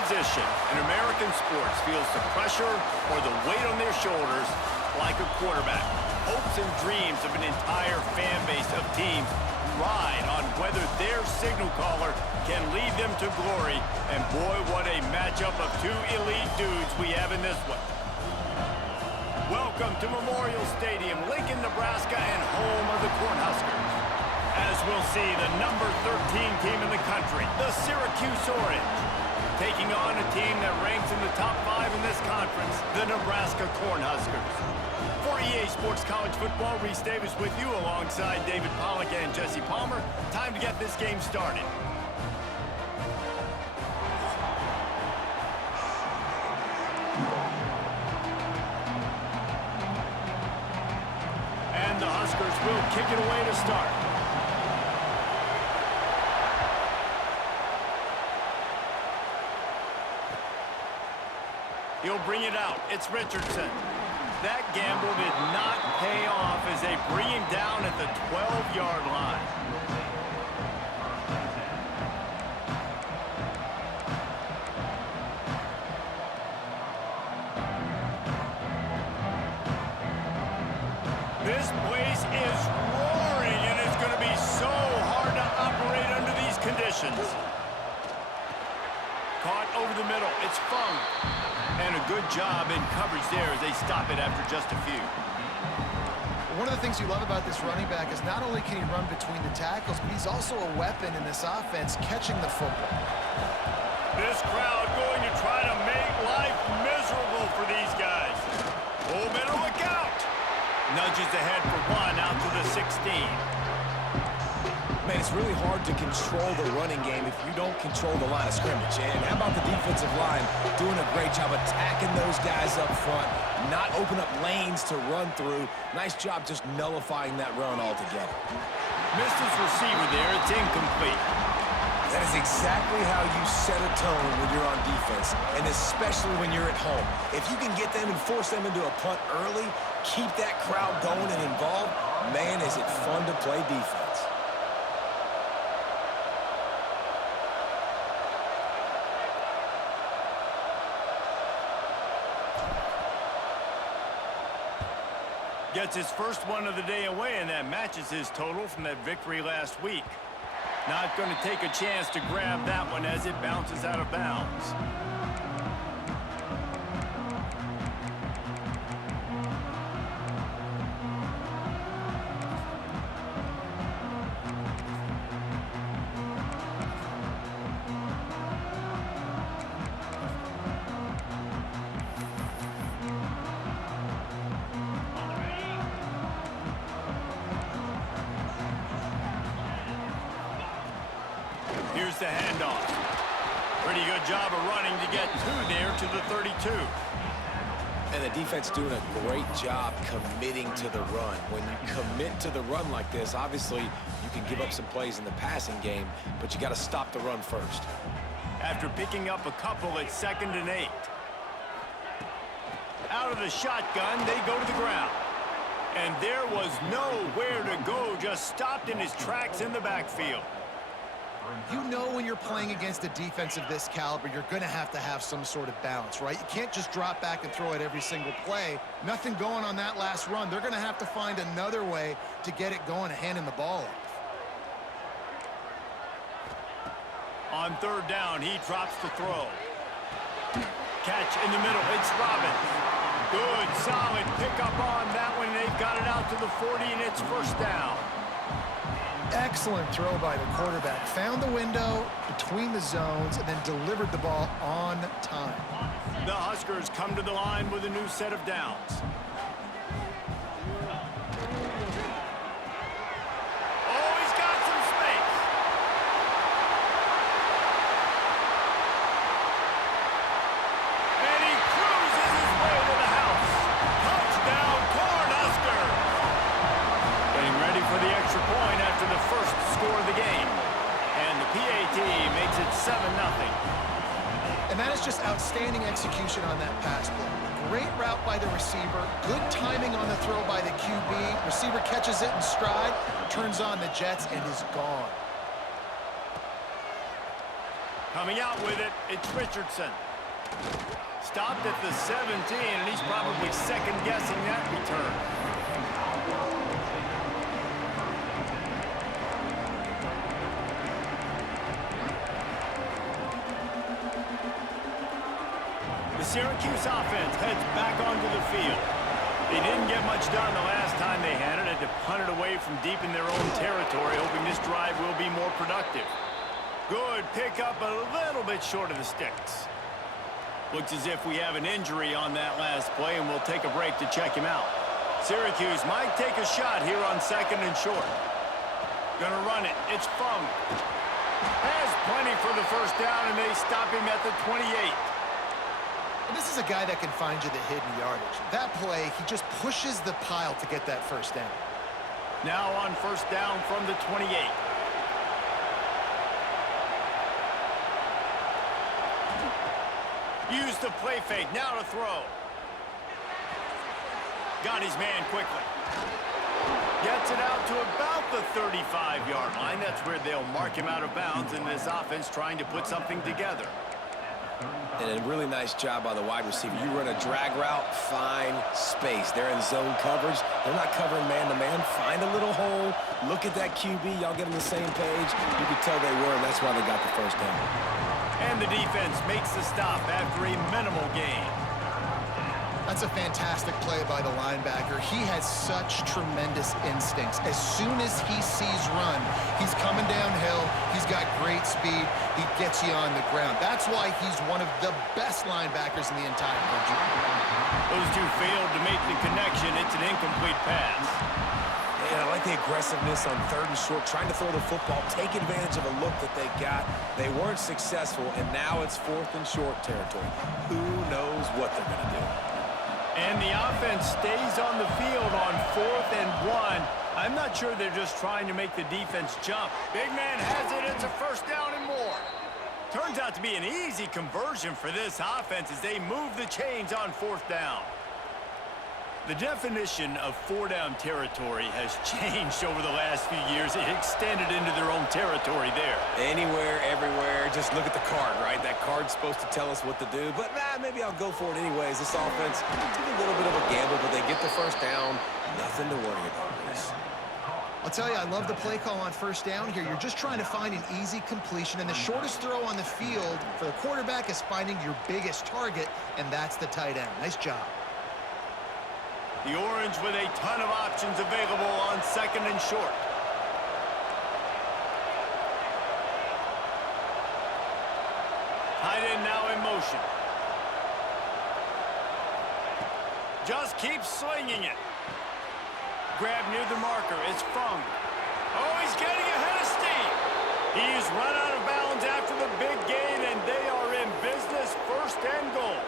position in American sports feels the pressure or the weight on their shoulders like a quarterback. Hopes and dreams of an entire fan base of teams ride on whether their signal caller can lead them to glory. And boy, what a matchup of two elite dudes we have in this one. Welcome to Memorial Stadium, Lincoln, Nebraska, and home of the Cornhuskers. As we'll see, the number 13 team in the country, the Syracuse Orange, taking on a team that ranks in the top 5 in this conference, the Nebraska Cornhuskers. For EA Sports College Football, Reese Davis with you alongside David Pollack and Jesse Palmer. Time to get this game started. And the Huskers will kick it away to start. He'll bring it out. It's Richardson. That gamble did not pay off as they bring him down at the 12-yard line. This place is roaring, and it's going to be so hard to operate under these conditions. Caught over the middle. It's Fung. And a good job in coverage there as they stop it after just a few. One of the things you love about this running back is not only can he run between the tackles, but he's also a weapon in this offense catching the football. This crowd going to try to make life miserable for these guys. Oh, better look out. Nudges ahead for one out to the 16. Man, it's really hard to control the running game if you don't control the line of scrimmage. And how about the defensive line doing a great job attacking those guys up front, not open up lanes to run through. Nice job just nullifying that run altogether. Missed his receiver there. It's incomplete. That is exactly how you set a tone when you're on defense, and especially when you're at home. If you can get them and force them into a punt early, keep that crowd going and involved, man, is it fun to play defense. Gets his first one of the day away, and that matches his total from that victory last week. Not going to take a chance to grab that one as it bounces out of bounds. Here's the handoff. Pretty good job of running to get two there to the 32. And the defense doing a great job committing to the run. When you commit to the run like this, obviously you can give up some plays in the passing game, but you got to stop the run first. After picking up a couple at 2nd and 8. Out of the shotgun, they go to the ground. And there was nowhere to go, just stopped in his tracks in the backfield. You know when you're playing against a defense of this caliber, you're going to have some sort of balance, right? You can't just drop back and throw it every single play. Nothing going on that last run. They're going to have to find another way to get it going and handing the ball off. On 3rd down, he drops the throw. Catch in the middle. It's Robbins. Good, solid pickup on that one. They've got it out to the 40, and it's 1st down. Excellent throw by the quarterback. Found the window between the zones and then delivered the ball on time. The Huskers come to the line with a new set of downs. Oh, he's got some space. And he cruises his way to the house. Touchdown, Cornhuskers. Getting ready for the extra point after the first score of the game. And the PAT makes it 7-0. And that is just outstanding execution on that pass play. Great route by the receiver. Good timing on the throw by the QB. Receiver catches it in stride, turns on the jets, and is gone. Coming out with it, it's Richardson. Stopped at the 17, and he's probably second-guessing that return. The Syracuse offense heads back onto the field. They didn't get much done the last time they had it. Had to punt it away from deep in their own territory, hoping this drive will be more productive. Good pickup, a little bit short of the sticks. Looks as if we have an injury on that last play, and we'll take a break to check him out. Syracuse might take a shot here on 2nd and short. Gonna run it. It's Fung. Has plenty for the first down, and they stop him at the 28. And this is a guy that can find you the hidden yardage. That play, he just pushes the pile to get that first down. Now on first down from the 28. Use the play fake, now to throw. Got his man quickly. Gets it out to about the 35-yard line. That's where they'll mark him out of bounds in this offense trying to put something together. And a really nice job by the wide receiver. You run a drag route, find space. They're in zone coverage. They're not covering man-to-man. Find a little hole. Look at that QB. Y'all get on the same page. You could tell they were, and that's why they got the first down. And the defense makes the stop after a minimal gain. That's a fantastic play by the linebacker. He has such tremendous instincts. As soon as he sees run, he's coming downhill. He's got great speed. He gets you on the ground. That's why he's one of the best linebackers in the entire country. Those two failed to make the connection. It's an incomplete pass. Yeah, I like the aggressiveness on 3rd and short, trying to throw the football, take advantage of a look that they got. They weren't successful, and now it's 4th and short territory. Who knows what they're going to do? And the offense stays on the field on 4th and 1. I'm not sure they're just trying to make the defense jump. Big man has it. It's a first down and more. Turns out to be an easy conversion for this offense as they move the chains on 4th down. The definition of 4-down territory has changed over the last few years. It extended into their own territory there. Anywhere, everywhere, just look at the card, right? That card's supposed to tell us what to do, but maybe I'll go for it anyways. This offense took a little bit of a gamble, but they get the first down. Nothing to worry about, Bruce. I'll tell you, I love the play call on first down here. You're just trying to find an easy completion, and the shortest throw on the field for the quarterback is finding your biggest target, and that's the tight end. Nice job. The Orange with a ton of options available on 2nd and short. Tight end now in motion. Just keeps slinging it. Grab near the marker. It's Fung. Oh, he's getting ahead of steam. He's run out of bounds after the big gain, and they are in business, 1st and goal.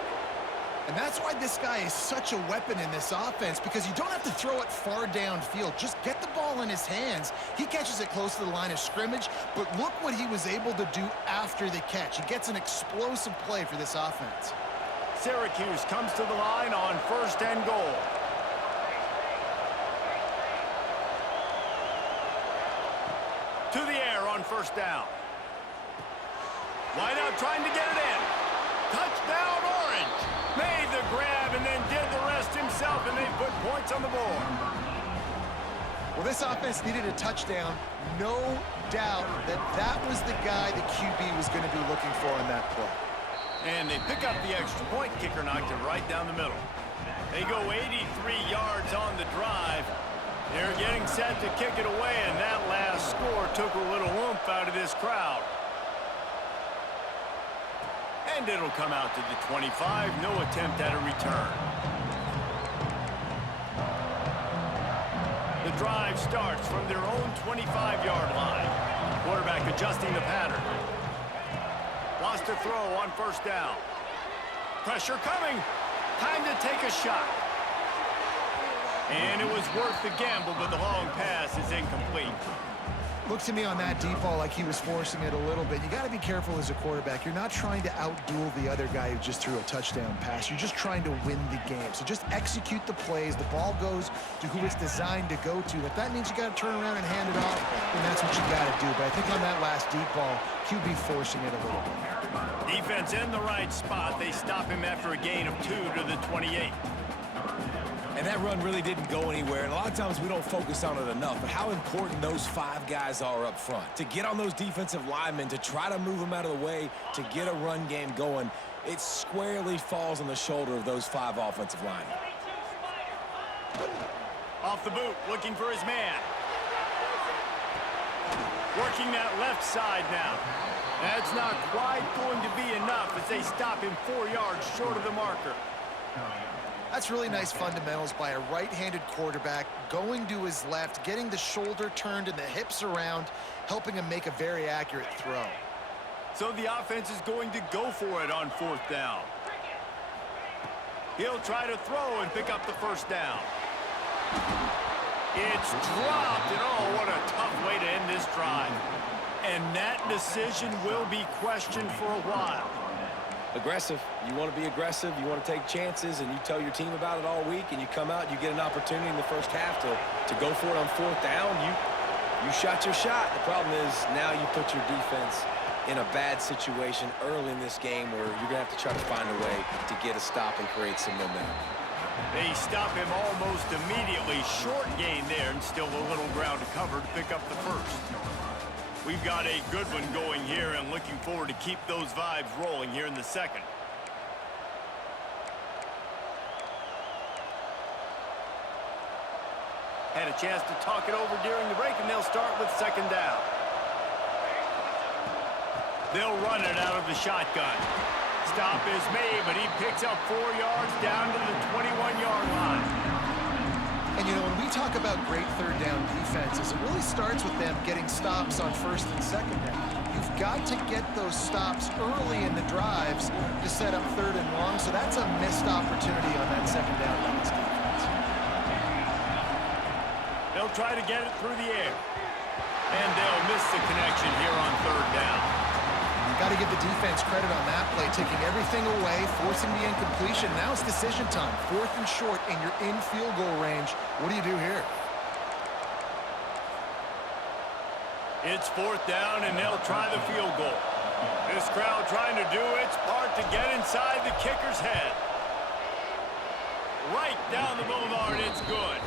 And that's why this guy is such a weapon in this offense, because you don't have to throw it far downfield. Just get the ball in his hands. He catches it close to the line of scrimmage, but look what he was able to do after the catch. He gets an explosive play for this offense. Syracuse comes to the line on 1st and goal. To the air on 1st down. Wide out trying to get it in. Touchdown, Orange. Made the grab and then did the rest himself, and they put points on the board. Well, this offense needed a touchdown. No doubt that that was the guy the QB was going to be looking for on that play. And they pick up the extra point. Kicker knocked it right down the middle. They go 83 yards on the drive. They're getting set to kick it away, and that last score took a little oomph out of this crowd. And it'll come out to the 25. No attempt at a return. The drive starts from their own 25-yard line. Quarterback adjusting the pattern. Wants to throw on 1st down. Pressure coming. Time to take a shot. And it was worth the gamble, but the long pass is incomplete. Looked to me on that deep ball like he was forcing it a little bit. You got to be careful as a quarterback. You're not trying to outduel the other guy who just threw a touchdown pass. You're just trying to win the game. So just execute the plays. The ball goes to who it's designed to go to. If that means you got to turn around and hand it off, then that's what you got to do. But I think on that last deep ball, QB forcing it a little bit. Defense in the right spot. They stop him after a gain of 2 to the 28. And that run really didn't go anywhere. And a lot of times we don't focus on it enough. But how important those 5 guys are up front. To get on those defensive linemen, to try to move them out of the way, to get a run game going, it squarely falls on the shoulder of those 5 offensive linemen. Off the boot, looking for his man. Working that left side now. That's not quite going to be enough as they stop him 4 yards short of the marker. That's really nice fundamentals by a right-handed quarterback, going to his left, getting the shoulder turned and the hips around, helping him make a very accurate throw. So the offense is going to go for it on 4th down. He'll try to throw and pick up the first down. It's dropped, and oh, what a tough way to end this drive. And that decision will be questioned for a while. Aggressive. You want to be aggressive, you want to take chances, and you tell your team about it all week, and you come out and you get an opportunity in the first half to go for it on 4th down. You shot your shot. The problem is now you put your defense in a bad situation early in this game where you're going to have to try to find a way to get a stop and create some momentum. They stop him almost immediately. Short gain there, and still a little ground to cover to pick up the first. We've got a good one going here and looking forward to keep those vibes rolling here in the second. Had a chance to talk it over during the break, and they'll start with 2nd down. They'll run it out of the shotgun. Stop is made, but he picks up 4 yards down to the 21-yard line. And, you know, when we talk about great 3rd down defenses, it really starts with them getting stops on 1st and 2nd down. You've got to get those stops early in the drives to set up 3rd and long, so that's a missed opportunity on that 2nd down by this defense. They'll try to get it through the air. And they'll miss the connection here on 3rd down. Got to give the defense credit on that play, taking everything away, forcing the incompletion. Now it's decision time. 4th and short, and you're in field goal range. What do you do here? It's 4th down, and they'll try the field goal. This crowd trying to do its part to get inside the kicker's head. Right down the boulevard, it's good.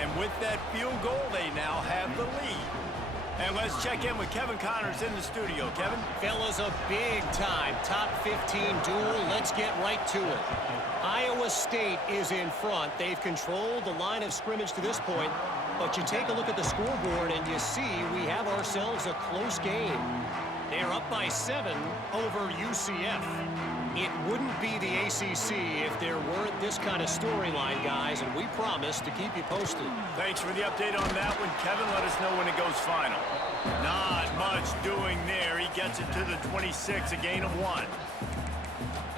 And with that field goal, they now have the lead. And let's check in with Kevin Connors in the studio. Kevin? Fellas, a big-time top 15 duel. Let's get right to it. Iowa State is in front. They've controlled the line of scrimmage to this point. But you take a look at the scoreboard, and you see we have ourselves a close game. They're up by 7 over UCF. It wouldn't be the ACC if there weren't this kind of storyline, guys, and we promise to keep you posted. Thanks for the update on that one, Kevin. Let us know when it goes final. Not much doing there. He gets it to the 26, a gain of 1.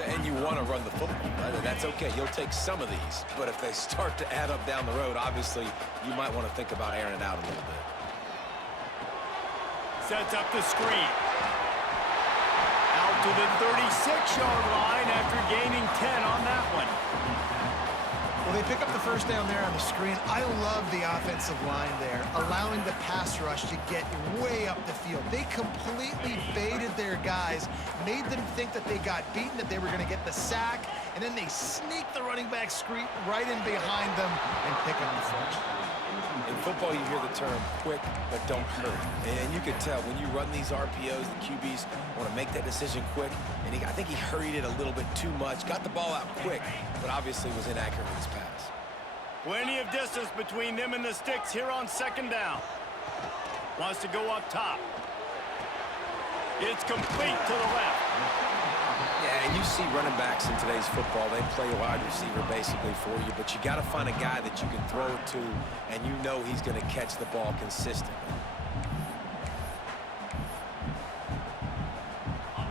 And you want to run the football. That's okay. You'll take some of these. But if they start to add up down the road, obviously, you might want to think about airing it out a little bit. Sets up the screen. Out to the 36-yard line after gaining 10 on that one. Well, they pick up the first down there on the screen. I love the offensive line there, allowing the pass rush to get way up the field. They completely baited their guys, made them think that they got beaten, that they were going to get the sack, and then they sneak the running back screen right in behind them and pick up the first. In football, you hear the term quick, but don't hurry. And you can tell when you run these RPOs, the QBs want to make that decision quick. And I think he hurried it a little bit too much, got the ball out quick, but obviously was inaccurate with his pass. Plenty of distance between them and the sticks here on 2nd down. Wants to go up top. It's complete to the left. Yeah, and you see running backs in today's football, they play a wide receiver basically for you, but you got to find a guy that you can throw it to, and you know he's going to catch the ball consistently.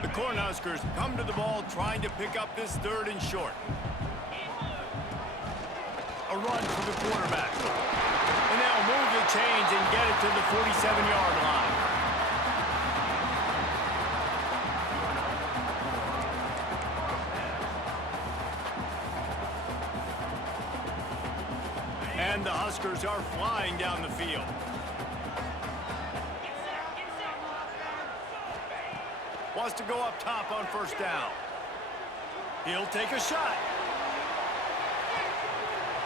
The Cornhuskers come to the ball trying to pick up this 3rd and short. A run for the quarterback. And they'll move the chains and get it to the 47-yard line. And the Huskers are flying down the field. Wants to go up top on first down. He'll take a shot.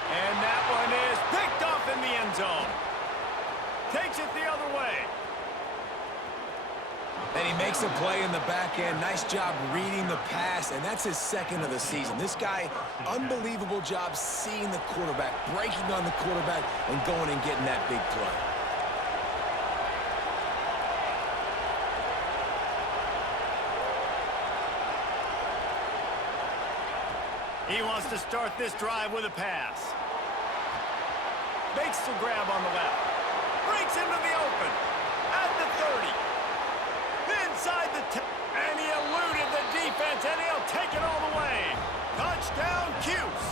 And that one is picked off in the end zone. Takes it the other way. And he makes a play in the back end. Nice job reading the pass, and that's his second of the season. This guy, unbelievable job seeing the quarterback, breaking on the quarterback, and going and getting that big play. He wants to start this drive with a pass. Makes the grab on the left. Breaks into the open. At the 30. Inside the 10. And he eluded the defense, and he'll take it all the way. Touchdown, Cuse.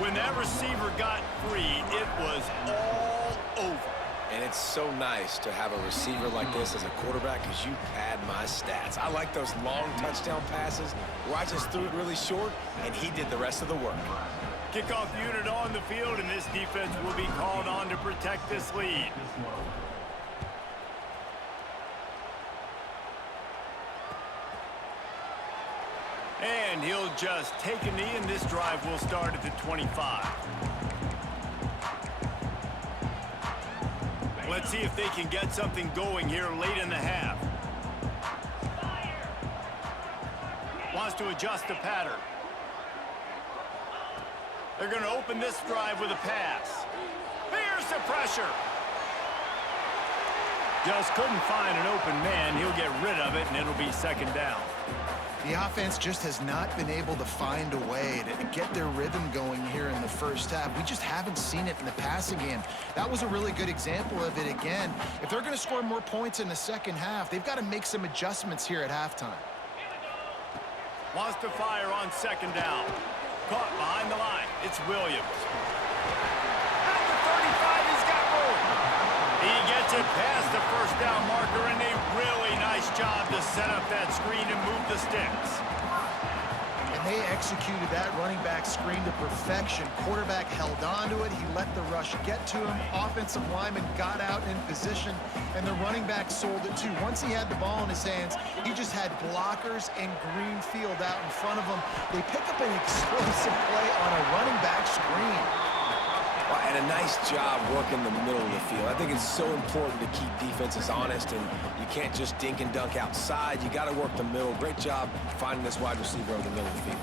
When that receiver got free, it was all over. And it's so nice to have a receiver like this as a quarterback because you pad my stats. I like those long touchdown passes where I just threw it really short, and he did the rest of the work. Kickoff unit on the field, and this defense will be called on to protect this lead. And he'll just take a knee, and this drive will start at the 25. Let's see if they can get something going here late in the half. Wants to adjust the pattern. They're going to open this drive with a pass. Here's the pressure. Just couldn't find an open man. He'll get rid of it, and it'll be second down. The offense just has not been able to find a way to get their rhythm going here in the first half. We just haven't seen it in the passing game. That was a really good example of it again. If they're going to score more points in the second half, they've got to make some adjustments here at halftime. Wants to fire on second down. Caught behind the line. It's Williams. At the 35, he's got room. He gets it past the first down marker, and a really nice job to set up that screen and move the sticks. And they executed that running back screen to perfection. Quarterback held on to it. He let the rush get to him. Offensive lineman got out in position, and the running back sold it too. Once he had the ball in his hands, he just had blockers and green field out in front of him. They pick up an explosive play on a running back screen. Well, and a nice job working the middle of the field. I think it's so important to keep defenses honest, and you can't just dink and dunk outside. You got to work the middle. Great job finding this wide receiver over the middle of the field.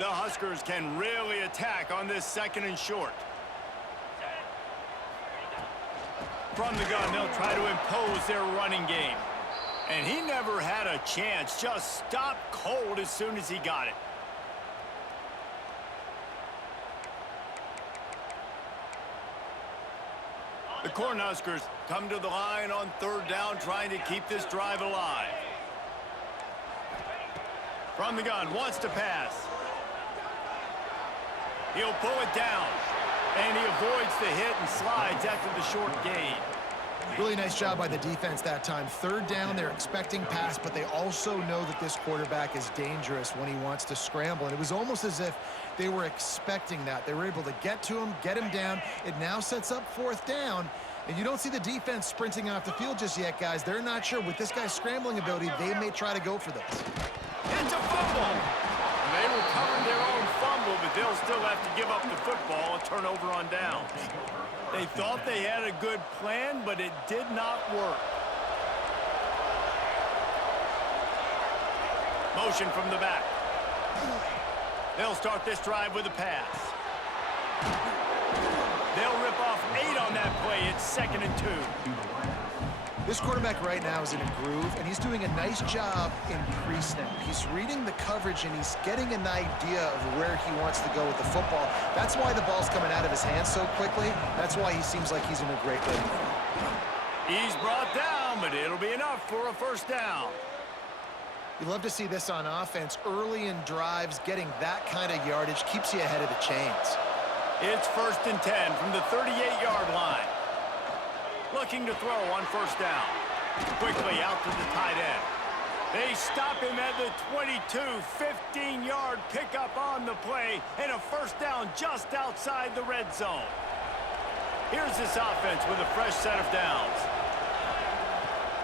The Huskers can really attack on this second and short. From the gun, they'll try to impose their running game. And he never had a chance. Just stopped cold as soon as he got it. The Cornhuskers come to the line on third down, trying to keep this drive alive. From the gun, wants to pass. He'll pull it down. And he avoids the hit and slides after the short gain. Really nice job by the defense that time. Third down, they're expecting pass, but they also know that this quarterback is dangerous when he wants to scramble. And it was almost as if they were expecting that. They were able to get to him, get him down. It now sets up fourth down. And you don't see the defense sprinting off the field just yet, guys. They're not sure. With this guy's scrambling ability, they may try to go for this. It's a fumble. They recovered their own fumble, but they'll still have to give up the football, a turnover on downs. They thought they had a good plan, but it did not work. Motion from the back. They'll start this drive with a pass. They'll rip off 8 on that play. It's 2nd and 2. This quarterback right now is in a groove, and he's doing a nice job in pre-snap. He's reading the coverage, and he's getting an idea of where he wants to go with the football. That's why the ball's coming out of his hands so quickly. That's why he seems like he's in a great rhythm. He's brought down, but it'll be enough for a first down. You love to see this on offense. Early in drives, getting that kind of yardage keeps you ahead of the chains. It's 1st and 10 from the 38-yard line. Looking to throw on first down. Quickly out to the tight end. They stop him at the 22, 15-yard pickup on the play, and a first down just outside the red zone. Here's this offense with a fresh set of downs.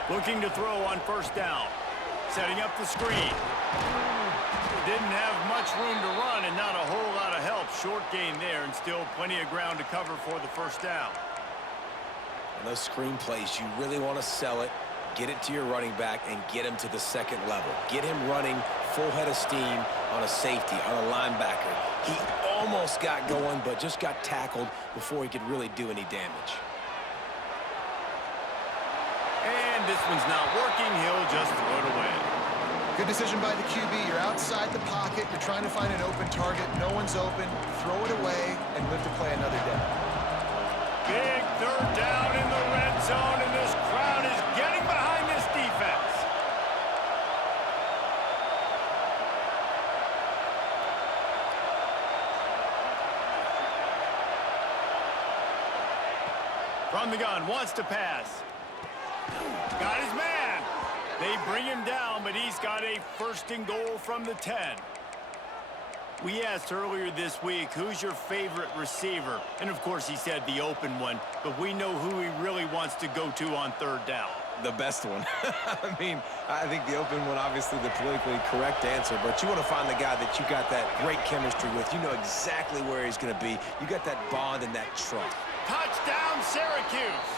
Looking to throw on first down. Setting up the screen. Didn't have much room to run and not a whole lot of help. Short gain there and still plenty of ground to cover for the first down. On those screen plays, you really want to sell it, get it to your running back, and get him to the second level. Get him running full head of steam on a safety, on a linebacker. He almost got going, but just got tackled before he could really do any damage. And this one's not working. He'll just throw it away. Good decision by the QB. You're outside the pocket. You're trying to find an open target. No one's open. Throw it away and live to play another day. Big third down in the red zone, and this crowd is getting behind this defense. From the gun, wants to pass. Got his man. They bring him down, but he's got a 1st and goal from the 10. We asked earlier this week, who's your favorite receiver? And, of course, he said the open one, but we know who he really wants to go to on third down. The best one. I mean, I think the open one, obviously the politically correct answer, but you want to find the guy that you got that great chemistry with. You know exactly where he's going to be. You got that bond and that trust. Touchdown, Syracuse.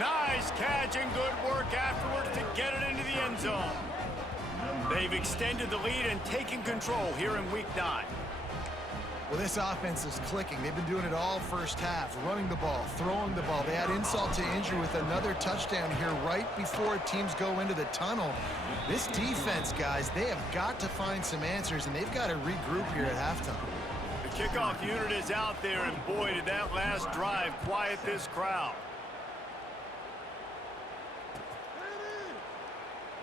Nice catch and good work afterwards to get it into the end zone. They've extended the lead and taken control here in Week 9. Well, this offense is clicking. They've been doing it all first half, running the ball, throwing the ball. They had insult to injury with another touchdown here right before teams go into the tunnel. This defense, guys, they have got to find some answers, and they've got to regroup here at halftime. The kickoff unit is out there, and boy, did that last drive quiet this crowd.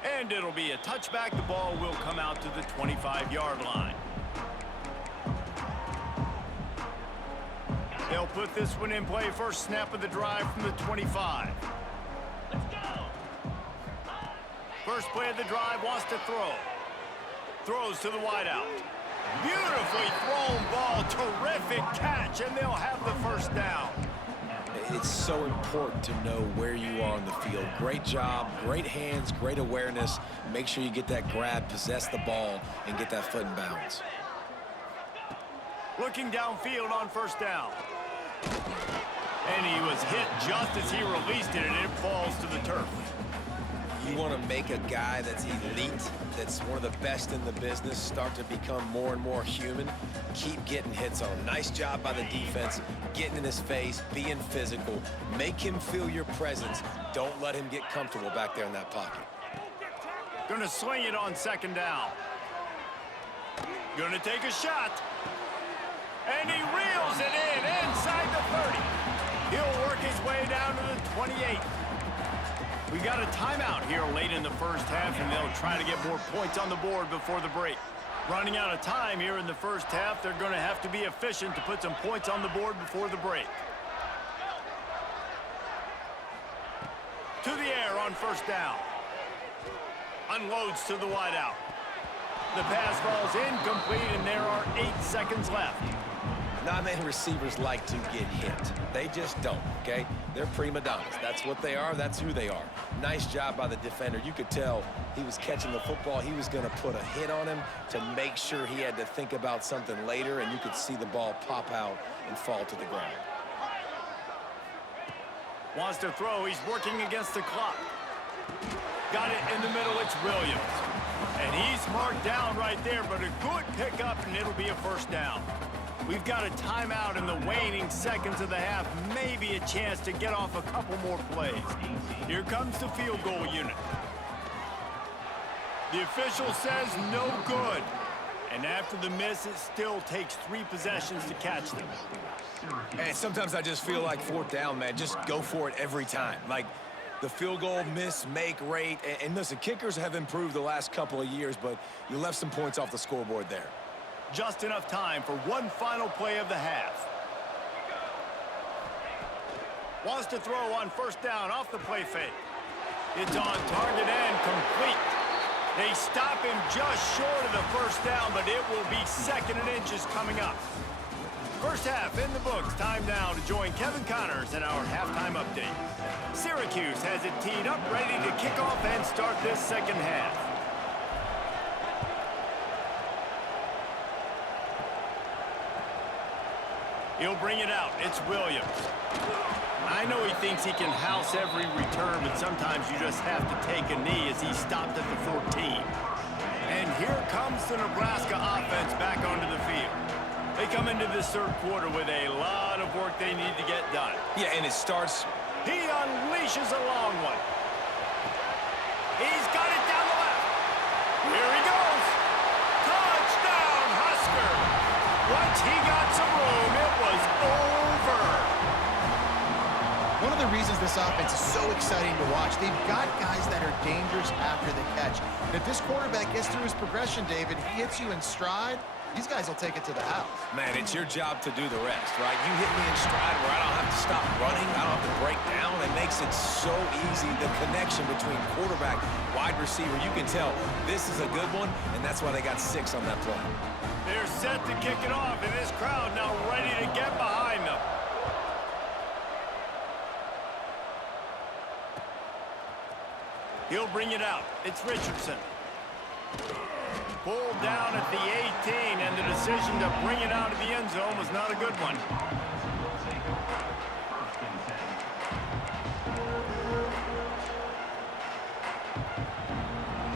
And it'll be a touchback. The ball will come out to the 25-yard line. They'll put this one in play. First snap of the drive from the 25. Let's go. First play of the drive, wants to throw. Throws to the wideout. Beautifully thrown ball. Terrific catch, and they'll have the first down. It's so important to know where you are on the field. Great job, great hands, great awareness. Make sure you get that grab, possess the ball, and get that foot in bounds. Looking downfield on first down. And he was hit just as he released it, and it falls to the turf. You want to make a guy that's elite, that's one of the best in the business, start to become more and more human. Keep getting hits on him. Nice job by the defense, getting in his face, being physical. Make him feel your presence. Don't let him get comfortable back there in that pocket. Gonna sling it on second down. Gonna take a shot. And he reels it in inside the 30. He'll work his way down to the 28. We got a timeout here late in the first half, and they'll try to get more points on the board before the break. Running out of time here in the first half, they're going to have to be efficient to put some points on the board before the break. To the air on first down. Unloads to the wideout. The pass falls incomplete, and there are 8 seconds left. Not many receivers like to get hit. They just don't, okay? They're prima donnas. That's what they are. That's who they are. Nice job by the defender. You could tell he was catching the football. He was going to put a hit on him to make sure he had to think about something later, and you could see the ball pop out and fall to the ground. Wants to throw. He's working against the clock. Got it in the middle. It's Williams. And he's marked down right there, but a good pickup, and it'll be a first down. We've got a timeout in the waning seconds of the half. Maybe a chance to get off a couple more plays. Here comes the field goal unit. The official says no good. And after the miss, it still takes 3 possessions to catch them. And sometimes I just feel like fourth down, man. Just go for it every time. Like, the field goal miss-make rate. And listen, kickers have improved the last couple of years, but you left some points off the scoreboard there. Just enough time for one final play of the half. Wants to throw on first down off the play fake. It's on target and complete. They stop him just short of the first down, but it will be 2nd and inches coming up. First half in the books. Time now to join Kevin Connors in our halftime update. Syracuse has it teed up, ready to kick off and start this second half. He'll bring it out. It's Williams. I know he thinks he can house every return, but sometimes you just have to take a knee as he stopped at the 14. And here comes the Nebraska offense back onto the field. They come into this third quarter with a lot of work they need to get done. Yeah, and it starts. He unleashes a long one. He's got it down the left. Here he goes. Touchdown, Husker. Once he got some room, it was over. One of the reasons this offense is so exciting to watch, they've got guys that are dangerous after the catch. And if this quarterback gets through his progression, David, he hits you in stride, these guys will take it to the house. Man, it's your job to do the rest, right? You hit me in stride where I don't have to stop running, I don't have to break down. It makes it so easy, the connection between quarterback, wide receiver. You can tell this is a good one, and that's why they got 6 on that play. They're set to kick it off, and this crowd now ready to get behind them. He'll bring it out. It's Richardson. Pulled down at the 18, and the decision to bring it out of the end zone was not a good one.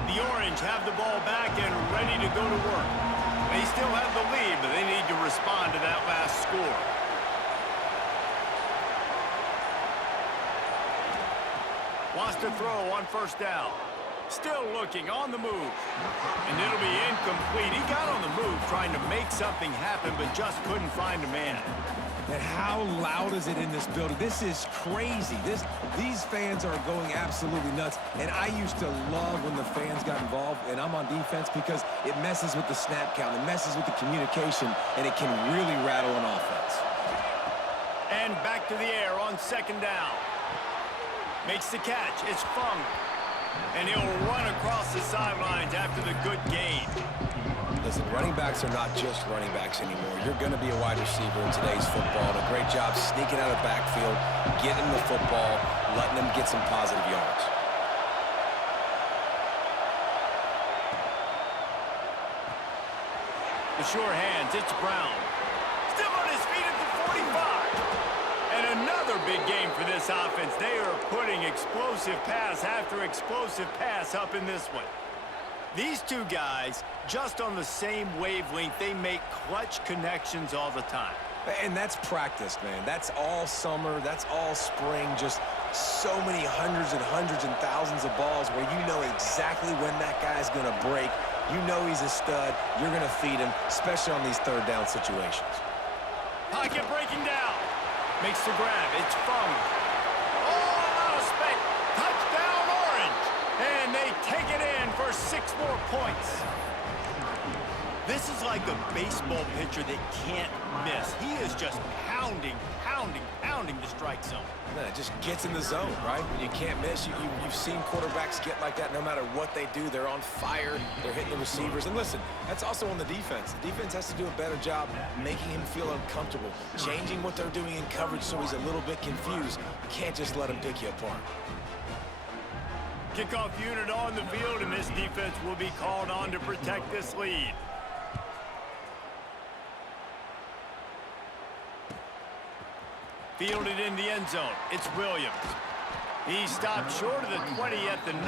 The Orange have the ball back and ready to go to work. They still have the lead, but they need to respond to that last score. Wants to throw on first down. Still looking on the move. And it'll be incomplete. He got on the move trying to make something happen, but just couldn't find a man. And how loud is it in this building? This is crazy. These fans are going absolutely nuts. And I used to love when the fans got involved, and I'm on defense, because it messes with the snap count. It messes with the communication, and it can really rattle an offense. And back to the air on second down. Makes the catch. It's Fung. And he'll run across the sidelines after the good gain. Listen, running backs are not just running backs anymore. You're going to be a wide receiver in today's football. And a great job sneaking out of the backfield, getting the football, letting them get some positive yards. The sure hands, it's Brown. Still on his feet at the 45. And another big game for this offense. They are putting explosive pass after explosive pass up in this one. These two guys, just on the same wavelength, they make clutch connections all the time. And that's practice, man. That's all summer. That's all spring. Just so many hundreds and thousands of balls where you know exactly when that guy's going to break. You know he's a stud. You're going to feed him, especially on these third down situations. Pocket breaking down. Makes the grab. It's Fung. Oh, out of space. Touchdown, Orange. And they take it in for 6 more points. This is like a baseball pitcher that can't miss. He is just pounding the strike zone. Man, it just gets in the zone, right? When you can't miss, you've seen quarterbacks get like that no matter what they do. They're on fire. They're hitting the receivers. And listen, that's also on the defense. The defense has to do a better job making him feel uncomfortable, changing what they're doing in coverage so he's a little bit confused. You can't just let him pick you apart. Kickoff unit on the field, and this defense will be called on to protect this lead. Fielded in the end zone. It's Williams. He stopped short of the 20 at the 19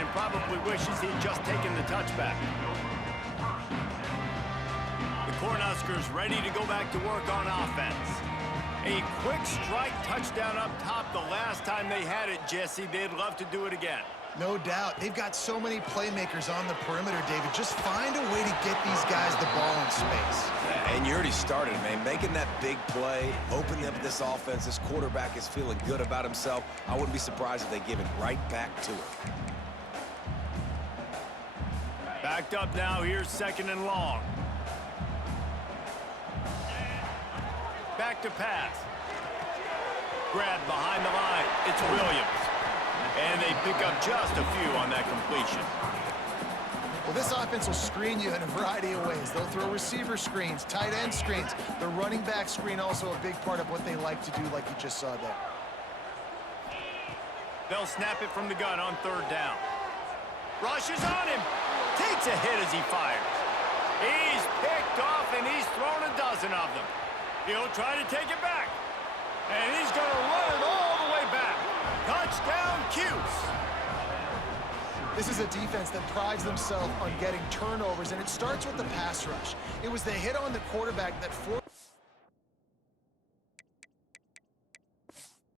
and probably wishes he'd just taken the touchback. The Cornhuskers ready to go back to work on offense. A quick strike touchdown up top the last time they had it, Jesse. They'd love to do it again. No doubt. They've got so many playmakers on the perimeter, David. Just find a way to get these guys the ball in space. And you already started, man. Making that big play, opening up this offense. This quarterback is feeling good about himself. I wouldn't be surprised if they give it right back to him. Backed up now. Here's 2nd and long. Back to pass. Grabbed behind the line. It's Williams. And they pick up just a few on that completion. Well, this offense will screen you in a variety of ways. They'll throw receiver screens, tight end screens. The running back screen also a big part of what they like to do, like you just saw there. They'll snap it from the gun on 3rd down. Rushes on him. Takes a hit as he fires. He's picked off, and he's thrown a dozen of them. He'll try to take it back. And he's going to run it all the way back. Touchdown, Cuse. This is a defense that prides themselves on getting turnovers, and it starts with the pass rush. It was the hit on the quarterback that forced